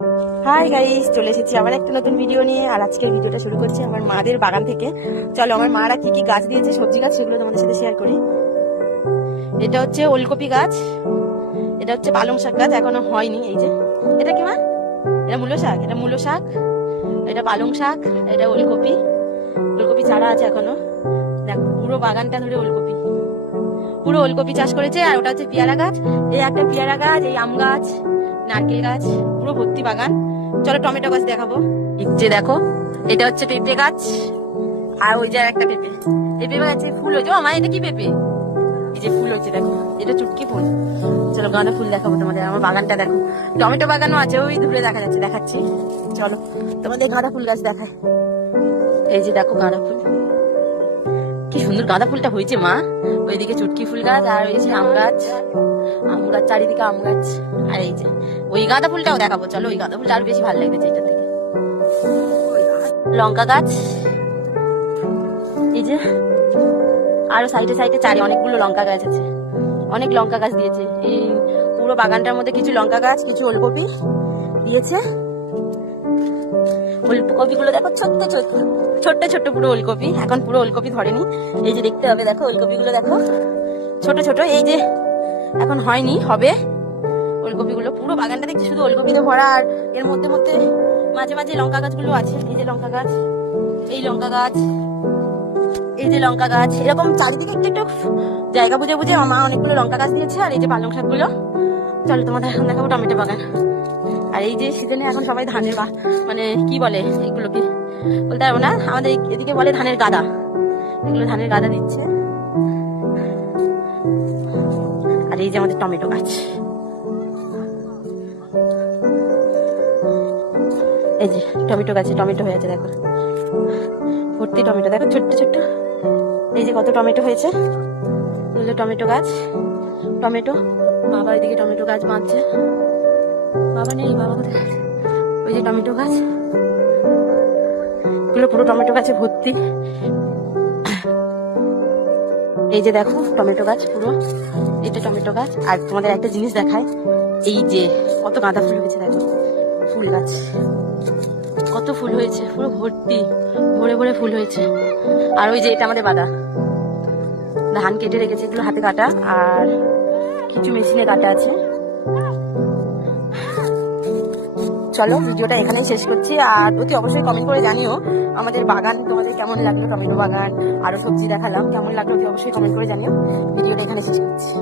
Hi guys, চলে এসেছি আবার একটা নতুন ভিডিও নিয়ে। আর আজকের ভিডিওটা শুরু করছি আমার মাদের বাগান থেকে। চলো আমার মারা কি কি গাছ দিয়েছে, সবজি গাছ, সেগুলো তোমাদের সাথে শেয়ার করি। এটা হচ্ছে ওলকপি গাছ, এটা হচ্ছে পালং শাক গাছ, এখনো হয়নি। এই যে এটা কি মা? এটা মূলো শাক, এটা মূলো শাক, এটা পালং শাক, এটা ওলকপি। ওলকপি চারা আছে এখনো। দেখো পুরো বাগানটা ধরে ওলকপি, পুরো ওলকপি চাষ করেছে। আর ওটা হচ্ছে পেয়ারা গাছ, এই একটা পেয়ারা গাছ, এই আম গাছ, নারকেল গাছ, পুরো ভর্তি বাগান। চলো টমেটো গাছ দেখাবো। যে দেখো এটা হচ্ছে পেঁপে গাছ, আর ওই যে একটা পেঁপে, এই পেঁপে গাছে ফুল হয়েছে। ও মা, এটা কি পেঁপে? এই যে ফুল হচ্ছে দেখো, এটা চুটকি ফুল। চলো গাঁদা ফুল দেখাবো তোমাদের। আমার বাগানটা দেখো, টমেটো বাগানও আছে, ওই দূরে দেখা যাচ্ছে, দেখাচ্ছি। চলো তোমাদের গাঁদা ফুল গাছ দেখায়। এই যে দেখো গাঁদা ফুল, কি সুন্দর গাঁদা ফুলটা হয়েছে মা। ওইদিকে চুটকি ফুল গাছ, আর ওই যে আম গাছ, আম গাছ, চারিদিকে আম গাছ। আর এই যে ওই গাঁদা ফুলটাও দেখাবো। চলো ওই গাঁদা ফুলটা আরো বেশি ভালো লাগবে এটা থেকে। লঙ্কা গাছ, এই যে আরো সাইডে সাইডে চারি অনেকগুলো লঙ্কা গাছ আছে, অনেক লঙ্কা গাছ দিয়েছে। এই পুরো বাগানটার মধ্যে কিছু লঙ্কা গাছ, কিছু ওলকপি দিয়েছে। ওলকপি গুলো দেখো, ছোট্ট ছোট্ট ছোট্ট ছোট্ট পুরো ওলকপি, এখন পুরো ওলকপি ধরেনি। এই যে দেখতে হবে, দেখো ওলকপি গুলো দেখো, ছোট ছোট, এই যে এখন হয়নি, হবে। ওলকপি গুলো পুরো বাগানটা দেখছি শুধু ওলকপিতে ভরা। আর এর মধ্যে মধ্যে মাঝে মাঝে লঙ্কা গাছগুলো আছে। এই যে লঙ্কা গাছ, এই লঙ্কা গাছ, এই যে লঙ্কা গাছ, এরকম চারিদিকে একটু একটু জায়গা বুঝে বুঝে মা অনেকগুলো লঙ্কা গাছ দিয়েছে। আর এই যে পালং শাক গুলো। চলো তোমাদের এখন দেখাবো টমেটো বাগান। আর এই যে সিজনে এখন সবাই ধানের মানে কি বলে এগুলোকে বলতে পারবো না, আমাদের এদিকে বলে ধানের গাদা। এগুলো ধানের গাদা দিচ্ছে। আর এই যে আমাদের টমেটো গাছ, এই যে টমেটো গাছে টমেটো হয়েছে দেখো, ভর্তি টমেটো দেখো, ছোট্ট ছোট্ট। এই যে কত টমেটো হয়েছে, এগুলো টমেটো গাছ। টমেটো, বাবা এদিকে টমেটো গাছ বাঁধছে। বাবা নেই, বাবা কোথায়? ওই যে টমেটো গাছ, এগুলো পুরো টমেটো গাছে ভর্তি। এই যে দেখো টমেটো গাছ পুরো, এটা টমেটো গাছ। আর তোমাদের একটা জিনিস দেখায়, এই যে কত গাঁদা ফুল হয়েছে দেখো, ফুল গাছ কত ফুল হয়েছে, পুরো ভর্তি, ভরে ভরে ফুল হয়েছে। আর ওই যে এটা আমাদের বাদা, ধান কেটে রেখেছে, এগুলো হাতে কাটা, আর কিছু মেশিনে কাটা আছে। চলো ভিডিওটা এখানেই শেষ করছি। আর অতি অবশ্যই কমেন্ট করে জানিও আমাদের বাগান তোমাদের কেমন লাগলো, টমেটো বাগান আরো সবজি দেখালাম, কেমন লাগলো অতি অবশ্যই কমেন্ট করে জানিও। ভিডিওটা এখানে শেষ করছি।